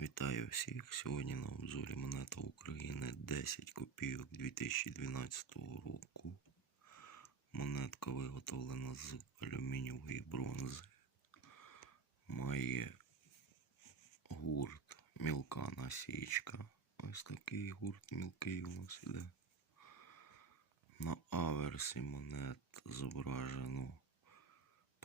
Вітаю всіх! Сьогодні на обзорі монета України 10 копійок 2012 року. Монетка виготовлена з алюмінієвої бронзи. Має гурт мілка насічка. Ось такий гурт мілкий у нас іде. На аверсі монет зображено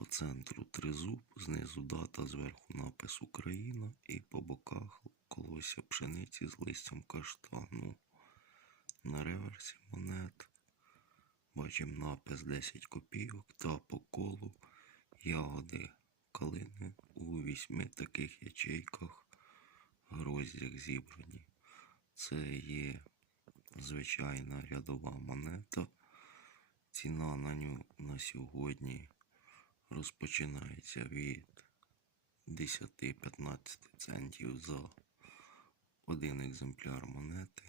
по центру тризуб, знизу дата, зверху напис Україна і по боках колося пшениці з листям каштану. На реверсі монет бачимо напис 10 копійок та по колу ягоди калини у вісьми таких ячейках гроздях зібрані. Це є звичайна рядова монета. Ціна на нього на сьогодні розпочинається від 10-15 центів за один екземпляр монети.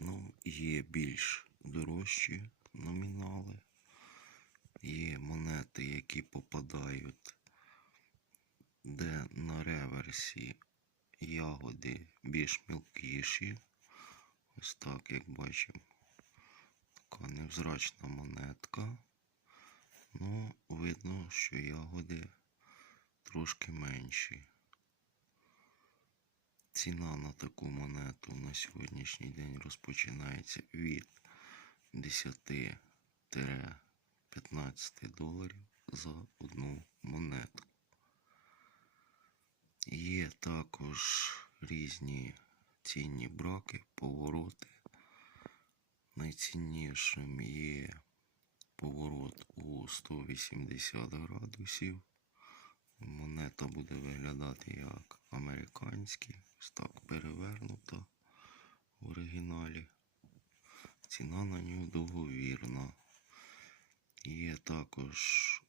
Ну, є більш дорожчі номінали. Є монети, які попадають, де на реверсі ягоди більш мілкіші. Ось так, як бачимо, така невзрачна монетка. Видно, що ягоди трошки менші. Ціна на таку монету на сьогоднішній день розпочинається від 10-15 доларів за одну монету. Є також різні цінні браки, повороти. Найціннішим є поворот у 180 градусів. Монета буде виглядати як американський, ось так перевернута в оригіналі. Ціна на нього договірна. Є також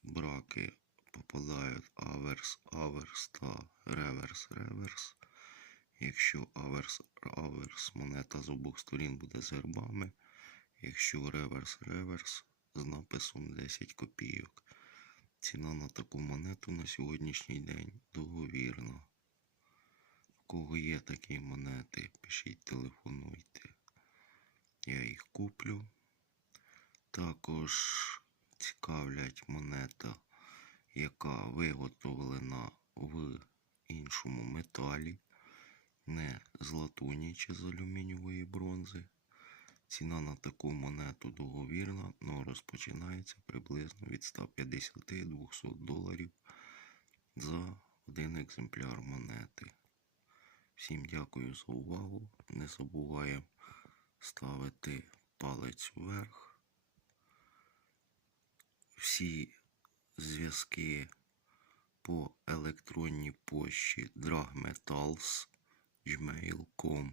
браки, попадають аверс, аверс та реверс, реверс. Якщо аверс, аверс монета з обох сторін буде з гербами. Якщо реверс, реверс з написом 10 копійок. Ціна на таку монету на сьогоднішній день договірна. В кого є такі монети, пишіть, телефонуйте. Я їх куплю. Також цікавлять монета, яка виготовлена в іншому металі, не з латуні чи з алюмінієвої бронзи. Ціна на таку монету договірна, але розпочинається приблизно від 150-200 доларів за один екземпляр монети. Всім дякую за увагу. Не забуваємо ставити палець вверх. Всі зв'язки по електронній пошті dragmetals.gmail.com